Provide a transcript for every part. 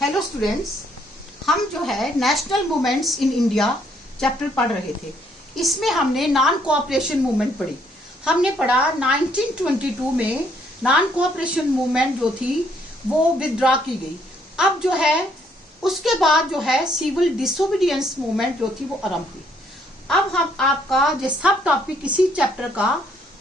Hello students, हम जो है national movements in India chapter पढ़ रहे थे। इसमें हमने नॉन कोऑपरेशन मूवमेंट पढ़ी। हमने पढ़ा 1922 में नॉन कोऑपरेशन मूवमेंट जो थी वो विथड्रॉ की गई। अब जो है उसके बाद जो है सिविल डिसोबीडियंस मूवमेंट जो थी वो आरंभ हुई। अब हम आपका जो सब टॉपिक इसी चैप्टर का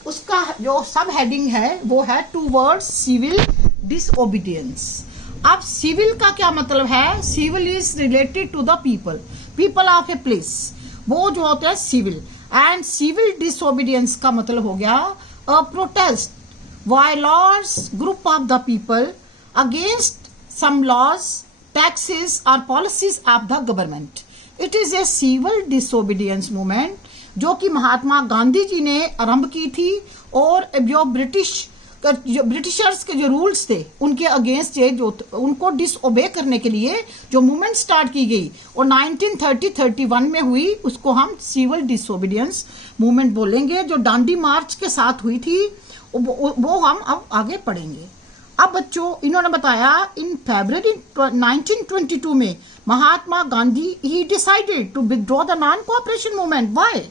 उसका जो सब हेडिंग है वो है टूवर्ड्स सिविल डिसोबीडियंस। अब सिविल का क्या मतलब है? Civil is related to the people of a place, वो जो होते हैं सिविल। एंड सिविल डिसोबीडियंस का मतलब हो गया a protest violence group of the people against some laws, taxes और policies of the government. It is a civil disobedience movement जो कि महात्मा गांधी जी ने आरंभ की थी और जो ब्रिटिशर्स के जो रूल्स थे उनके अगेंस्ट जो उनको डिसओबे करने के लिए जो मूवमेंट स्टार्ट की गई और 1930-31 में हुई, उसको हम सिविल डिसओबीडियंस मूवमेंट बोलेंगे, जो डांडी मार्च के साथ हुई थी। वो हम अब आगे पढ़ेंगे। अब बच्चों, इन्होंने बताया इन फरवरी 1922 में महात्मा गांधी ही decided to withdraw the non cooperation movement. Why?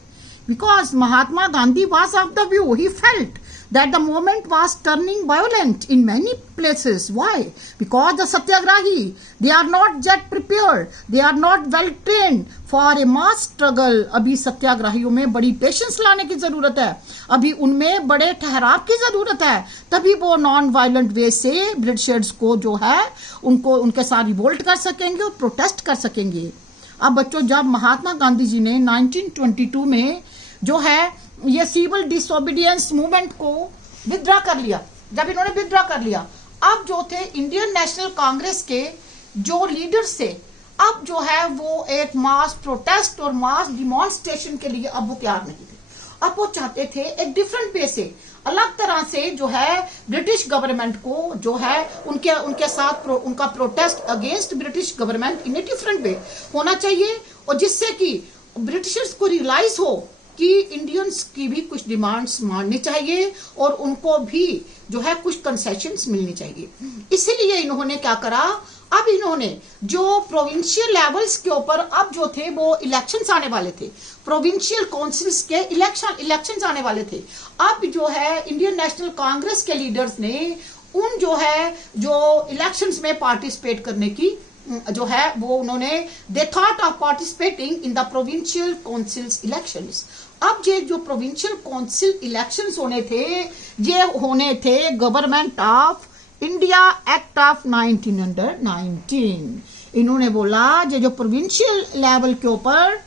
Because Mahatma Gandhi was of the view, he felt that the movement was turning violent in many places. Why? Because the Satyagrahi, they are not yet prepared, they are not well trained for a mass struggle. अभी सत्याग्रहियों में बड़ी patience लाने की जरूरत है, अभी उनमें बड़े ठहराव की जरूरत है, तभी वो नॉन वायलेंट वे से ब्रिटिशर्स को जो है उनको उनके साथ रिवोल्ट कर सकेंगे और प्रोटेस्ट कर सकेंगे। अब बच्चों, जब महात्मा गांधी जी ने 1922 में जो है ये सिविल डिसोबीडियंस मूवमेंट को विथड्रॉ कर लिया, जब इन्होंने विथड्रॉ कर लिया, अब जो थे इंडियन नेशनल कांग्रेस के जो लीडर्स थे, अब जो है वो एक मास प्रोटेस्ट और मास डिमॉन्स्ट्रेशन के लिए अब वो तैयार नहीं थे। अब वो चाहते थे एक डिफरेंट वे से, अलग तरह से जो है ब्रिटिश गवर्नमेंट को जो है उनके साथ उनका protest against British government in a different way होना चाहिए, और जिससे कि ब्रिटिशर्स को रियलाइज हो कि इंडियंस की भी कुछ डिमांड्स माननी चाहिए और उनको भी जो है कुछ कंसेशंस मिलनी चाहिए। इसीलिए इन्होंने क्या करा, अब इन्होंने जो प्रोविंशियल लेवल्स के ऊपर अब जो थे वो इलेक्शंस आने वाले थे, प्रोविंशियल काउंसिल्स के इलेक्शंस आने वाले थे। अब जो है इंडियन नेशनल कांग्रेस के लीडर्स ने उन जो इलेक्शंस में पार्टिसिपेट करने की जो है वो उन्होंने they thought of participating in the provincial councils elections. अब ये जो प्रोविंशियल काउंसिल इलेक्शंस होने थे government of India act of 1919। इन्होंने बोला जो प्रोविंशियल लेवल के ऊपर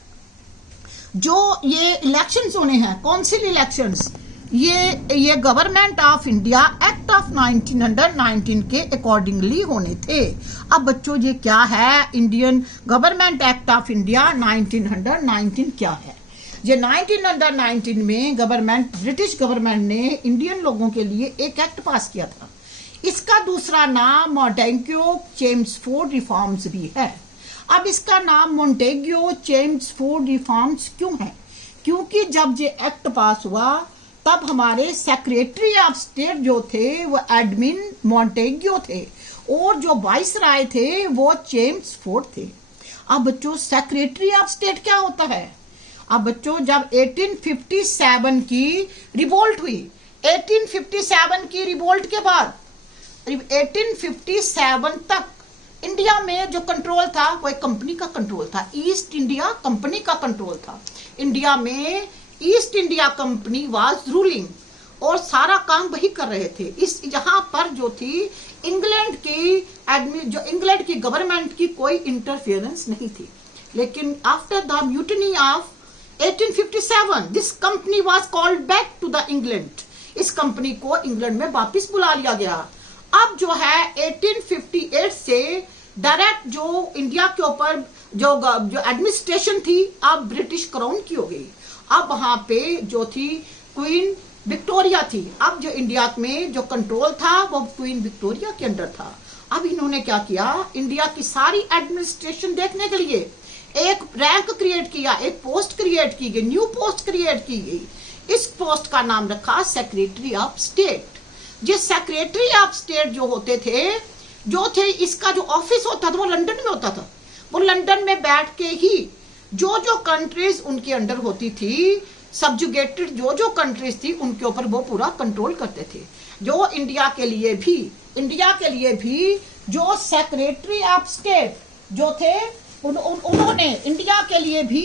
जो ये इलेक्शंस होने हैं, काउंसिल इलेक्शंस, ये government of India act of 1919 के अकॉर्डिंगली होने थे। अब बच्चों, ये क्या है? Indian government act of India 1919 क्या है? ये 1919 में ब्रिटिश गवर्नमेंट ने इंडियन लोगों के लिए एक एक्ट पास किया था। इसका दूसरा नाम मॉन्टेग्यू चेम्सफोर्ड रिफॉर्म्स भी है। अब इसका नाम मॉन्टेग्यू चेम्सफोर्ड रिफॉर्म्स क्यों है? क्योंकि जब ये एक्ट पास हुआ तब हमारे सेक्रेटरी ऑफ स्टेट जो थे वो एडमिन मॉन्टेग्यू थे और जो वाइसराय थे वो चेम्सफोर्ड थे। अब बच्चों, सेक्रेटरी ऑफ स्टेट क्या होता है? अब बच्चों, जब 1857 की रिवोल्ट हुई, 1857 की रिवोल्ट के बाद 1857 तक इंडिया में जो कंट्रोल था वो एक कंपनी का कंट्रोल था, ईस्ट इंडिया कंपनी का कंट्रोल था। इंडिया में east India company was ruling और सारा काम वही कर रहे थे। इस यहाँ पर जो थी इंग्लैंड की गवर्नमेंट की कोई इंटरफेरेंस नहीं थी। लेकिन after the mutiny of 1857 this company was called back to the England. इस कंपनी को इंग्लैंड में वापस बुला लिया गया। अब जो है 1858 से डायरेक्ट जो इंडिया के ऊपर जो एडमिनिस्ट्रेशन थी अब ब्रिटिश क्राउन की हो गई। अब वहां पे जो थी क्वीन विक्टोरिया थी। अब जो इंडिया में जो कंट्रोल था वो क्वीन विक्टोरिया के अंडर था। अब इन्होंने क्या किया, इंडिया की सारी एडमिनिस्ट्रेशन देखने के लिए एक रैंक क्रिएट किया, एक पोस्ट क्रिएट की गई, न्यू पोस्ट क्रिएट की गई। इस पोस्ट का नाम रखा सेक्रेटरी ऑफ स्टेट। ये सेक्रेटरी ऑफ स्टेट जो होते थे जो थे इसका जो ऑफिस होता था वो लंदन में होता था। वो लंदन में बैठ के ही जो कंट्रीज उनके अंडर होती थी, सबजुगेटेड जो कंट्रीज थी, उनके ऊपर वो पूरा कंट्रोल करते थे। जो इंडिया के लिए भी जो सेक्रेटरी ऑफ स्टेट जो थे उन्होंने इंडिया के लिए भी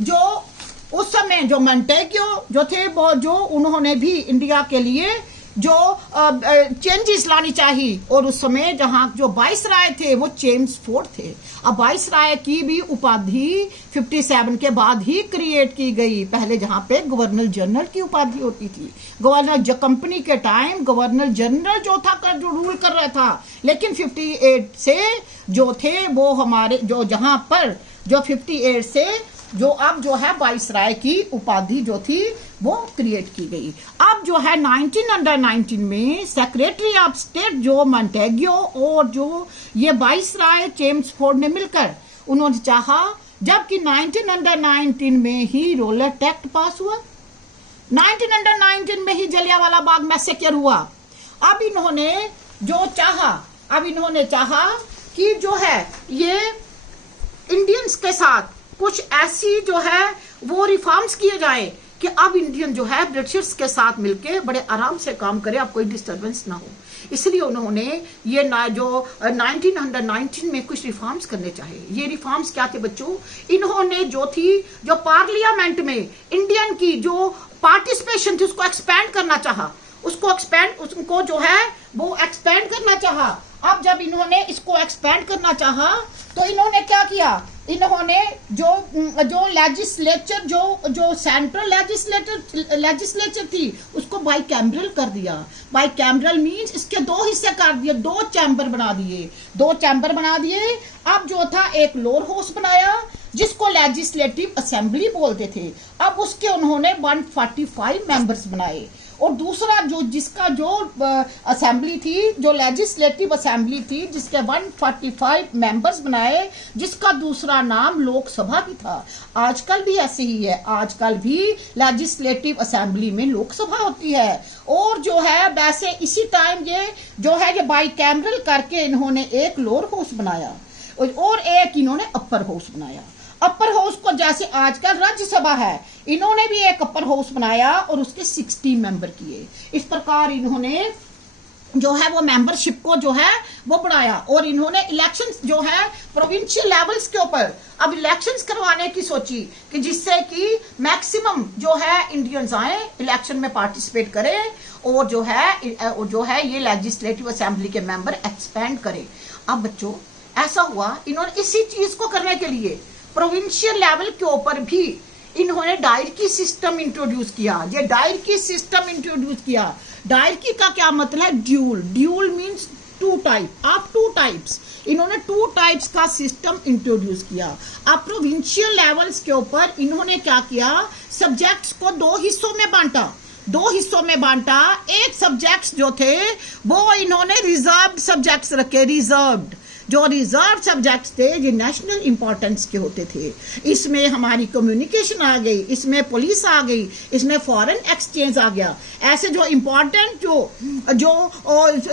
जो उस समय जो मोंटेग्यू जो थे वो जो उन्होंने भी इंडिया के लिए जो चेंजेस लानी चाहिए। और उस समय जहां जो वाइसराय थे वो जेम्स फोर्ड थे। अब वाइसराय की भी उपाधि 57 के बाद ही क्रिएट की गई। पहले जहां पे गवर्नर जनरल की उपाधि होती थी। गवर्नर जो कंपनी के टाइम गवर्नर जनरल जो था जो रूल कर रहा था, लेकिन 58 से जो थे वो हमारे जो जहां पर जो 58 से जो अब जो है वाइसराय की उपाधि जो थी वो क्रिएट की गई। अब जो है 1919 में सेक्रेटरी ऑफ स्टेट जो मोंटेग्यू और जो ये वाइसराय जेम्स फोर्ड ने मिलकर उन्होंने चाहा, जबकि 1919 में ही रोलेट एक्ट पास हुआ, 1919 में ही जलियांवाला बाग मैसेकर हुआ। अब इन्होंने चाहा कि जो है ये इंडियंस के साथ कुछ ऐसी जो है वो रिफॉर्म्स किए जाए कि अब इंडियन जो है ब्रिटिशर्स के साथ मिलके बड़े आराम से काम करे, अब कोई डिस्टरबेंस ना हो। इसलिए उन्होंने ये जो 1919 में कुछ रिफॉर्म्स करने चाहे। ये रिफॉर्म्स क्या थे बच्चों? इन्होंने जो पार्लियामेंट में इंडियन की जो पार्टिसिपेशन थी उसको एक्सपैंड करना चाहा, उसको जो है वो एक्सपैंड करना चाहा। अब जब इन्होंने इसको एक्सपैंड करना चाहा तो इन्होंने क्या किया? इन्होंने जो लेजिस्लेचर जो सेंट्रल लेजिस्लेचर थी उसको बाइकैमरल कर दिया। बाइकैमरल मींस इसके दो हिस्से कर दिए, दो चैम्बर बना दिए। अब जो था एक लोअर हाउस बनाया जिसको लेजिस्लेटिव असेंबली बोलते थे। अब उसके उन्होंने 145 मेंबर्स बनाए। और दूसरा जिसका असेंबली थी, जो लेजिस्लेटिव असेंबली थी, जिसके 145 मेंबर्स बनाए, जिसका दूसरा नाम लोकसभा भी था। आजकल भी ऐसे ही है, आजकल भी लेजिस्लेटिव असेंबली में लोकसभा होती है। और जो है वैसे इसी टाइम ये बाइकैमरल करके इन्होंने एक लोअर हाउस बनाया और एक इन्होंने अपर हाउस बनाया। अपर हाउस को जैसे आजकल राज्यसभा है, इन्होंने भी एक अपर हाउस बनाया और उसके 60 मेंबर किए। इस प्रकार इन्होंने जो है वो मेंबरशिप को जो है वो बढ़ाया। और इन्होंने इलेक्शंस जो है प्रोविंशियल लेवल्स के ऊपर अब इलेक्शंस करवाने की सोची कि जिससे कि मैक्सिमम जो है इंडियंस आए, इलेक्शन में पार्टिसिपेट करें और जो है ये लेजिस्लेटिव असेंबली के मेंबर एक्सपेंड करें। अब बच्चों ऐसा हुआ, इन्होंने इसी चीज को करने के लिए प्रोविंशियल लेवल के ऊपर भी इन्होंने डायरकी सिस्टम इंट्रोड्यूस किया। डायरकी का क्या मतलब है? Dual means two types. इन्होंने 2 टाइप्स का सिस्टम इंट्रोड्यूस किया। अब प्रोविंशियल लेवल्स के ऊपर इन्होंने क्या किया? सब्जेक्ट्स को 2 हिस्सों में बांटा। एक सब्जेक्ट्स जो थे वो इन्होंने रिजर्व्ड सब्जेक्ट्स रखे। रिजर्व सब्जेक्ट्स थे ये नेशनल इंपॉर्टेंस के होते थे। इसमें हमारी कम्युनिकेशन आ गई, इसमें पुलिस आ गई, इसमें फॉरेन एक्सचेंज आ गया। ऐसे जो इंपॉर्टेंट जो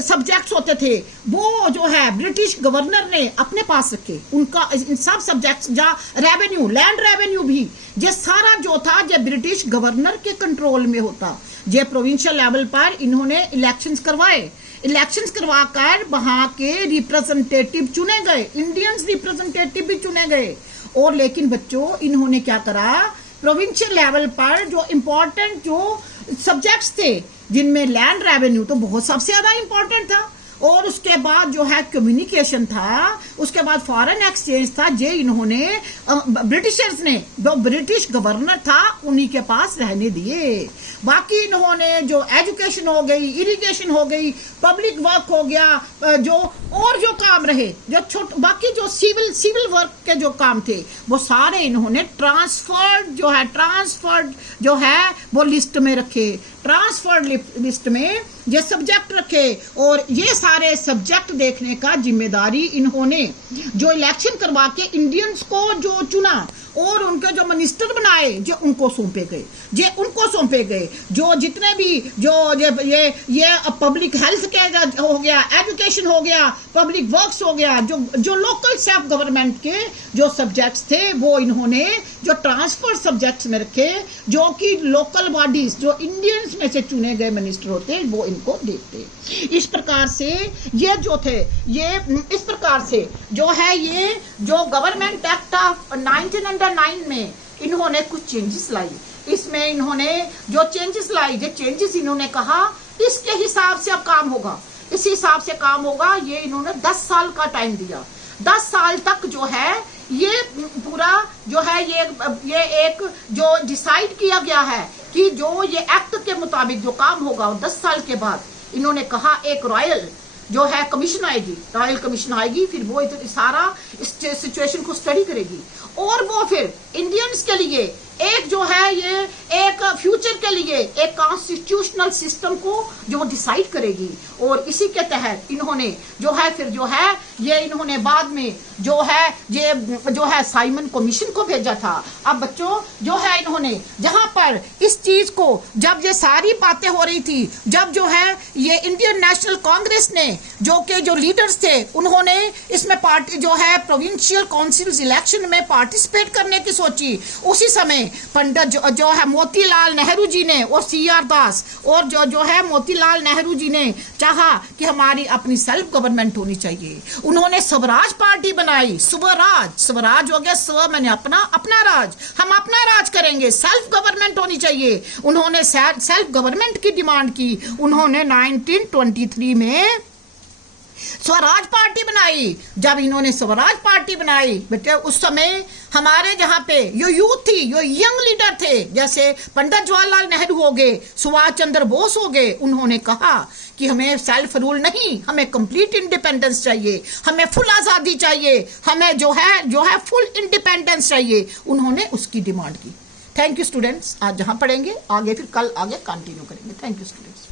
सब्जेक्ट्स होते थे वो जो है ब्रिटिश गवर्नर ने अपने पास रखे। उनका इन सब सब्जेक्ट्स रेवेन्यू, लैंड रेवेन्यू भी ये सारा जो था ये ब्रिटिश गवर्नर के कंट्रोल में होता। ये प्रोविंशियल लेवल पर इन्होंने इलेक्शंस करवाकर वहां के रिप्रेजेंटेटिव चुने गए, इंडियंस रिप्रेजेंटेटिव भी चुने गए। और लेकिन बच्चों इन्होंने क्या करा? प्रोविंशियल लेवल पर जो इंपॉर्टेंट जो सब्जेक्ट्स थे जिनमें लैंड रेवेन्यू तो बहुत सबसे ज्यादा इंपॉर्टेंट था, और उसके बाद जो है कम्युनिकेशन था, उसके बाद फॉरेन एक्सचेंज था, ये इन्होंने ब्रिटिशर्स ने जो ब्रिटिश गवर्नर था उन्हीं के पास रहने दिए। बाकी इन्होंने जो एजुकेशन हो गई, इरिगेशन हो गई, पब्लिक वर्क हो गया, जो काम रहे, बाकी जो सिविल वर्क के जो काम थे वो सारे इन्होंने ट्रांसफर्ड जो है वो लिस्ट में रखे। ट्रांसफर्ड लिस्ट में ये सब्जेक्ट रखे और ये सारे सब्जेक्ट देखने का जिम्मेदारी इन्होंने जो इलेक्शन करवा के इंडियंस को जो चुना और उनके जो मिनिस्टर बनाए जो उनको सौंपे गए, जो जितने भी जो ये पब्लिक हेल्थ के हो गया, एजुकेशन हो गया, पब्लिक वर्क्स हो गया, जो लोकल सेल्फ गवर्नमेंट के जो सब्जेक्ट्स थे वो इन्होंने जो ट्रांसफर सब्जेक्ट्स में रखे, जो कि लोकल बॉडीज जो इंडियंस में से चुने गए मिनिस्टर होते वो इनको देखते। इस प्रकार से ये जो थे इस प्रकार से जो है ये जो गवर्नमेंट एक्ट ऑफ 1909 में इन्होंने कुछ चेंजेस लाई। इसमें इन्होंने जो चेंजेस लाई, जो चेंजेस इन्होंने कहा इसके हिसाब से अब काम होगा, इस हिसाब से काम होगा। ये इन्होंने 10 साल का टाइम दिया। 10 साल तक जो है ये पूरा जो है ये एक जो डिसाइड किया गया है कि जो ये एक्ट के मुताबिक जो काम होगा, और 10 साल के बाद इन्होंने कहा एक रॉयल जो है कमीशन आएगी, रॉयल कमीशन आएगी, फिर वो सारा सिचुएशन को स्टडी करेगी और वो फिर इंडियंस के लिए एक जो है ये एक फ्यूचर के लिए एक कॉन्स्टिट्यूशनल सिस्टम को जो डिसाइड करेगी। और इसी के तहत इन्होंने जो है फिर जो है ये इन्होंने बाद में जो है ये जो है साइमन कमीशन को भेजा था। अब बच्चों जो है इन्होंने जहां पर इस चीज को जब ये सारी बातें हो रही थी, जब जो है ये इंडियन नेशनल कांग्रेस ने जो लीडर्स थे उन्होंने इसमें पार्टी जो है प्रोविंशियल काउंसिल इलेक्शन में पार्टिसिपेट करने की सोची, उसी समय पंडित जो है मोतीलाल नेहरू जी ने और CR दास और जो है मोतीलाल नेहरू जी ने चाहा कि हमारी अपनी सेल्फ गवर्नमेंट होनी चाहिए। उन्होंने स्वराज पार्टी बनाई। स्वराज हो गया, स्व मैंने अपना राज, हम अपना राज करेंगे, सेल्फ गवर्नमेंट होनी चाहिए। उन्होंने सेल्फ गवर्नमेंट की डिमांड की। उन्होंने 1923 में स्वराज पार्टी बनाई। जब इन्होंने स्वराज पार्टी बनाई बेटे उस समय हमारे जहाँ पे यो यूथ थी, यो यंग लीडर थे, जैसे पंडित जवाहरलाल नेहरू हो गए, सुभाष चंद्र बोस हो गए, उन्होंने कहा कि हमें सेल्फ रूल नहीं, हमें कंप्लीट इंडिपेंडेंस चाहिए, हमें फुल आज़ादी चाहिए, हमें जो है फुल इंडिपेंडेंस चाहिए। उन्होंने उसकी डिमांड की। Thank you students. आज जहाँ पढ़ेंगे आगे फिर कल आगे कंटिन्यू करेंगे। Thank you students.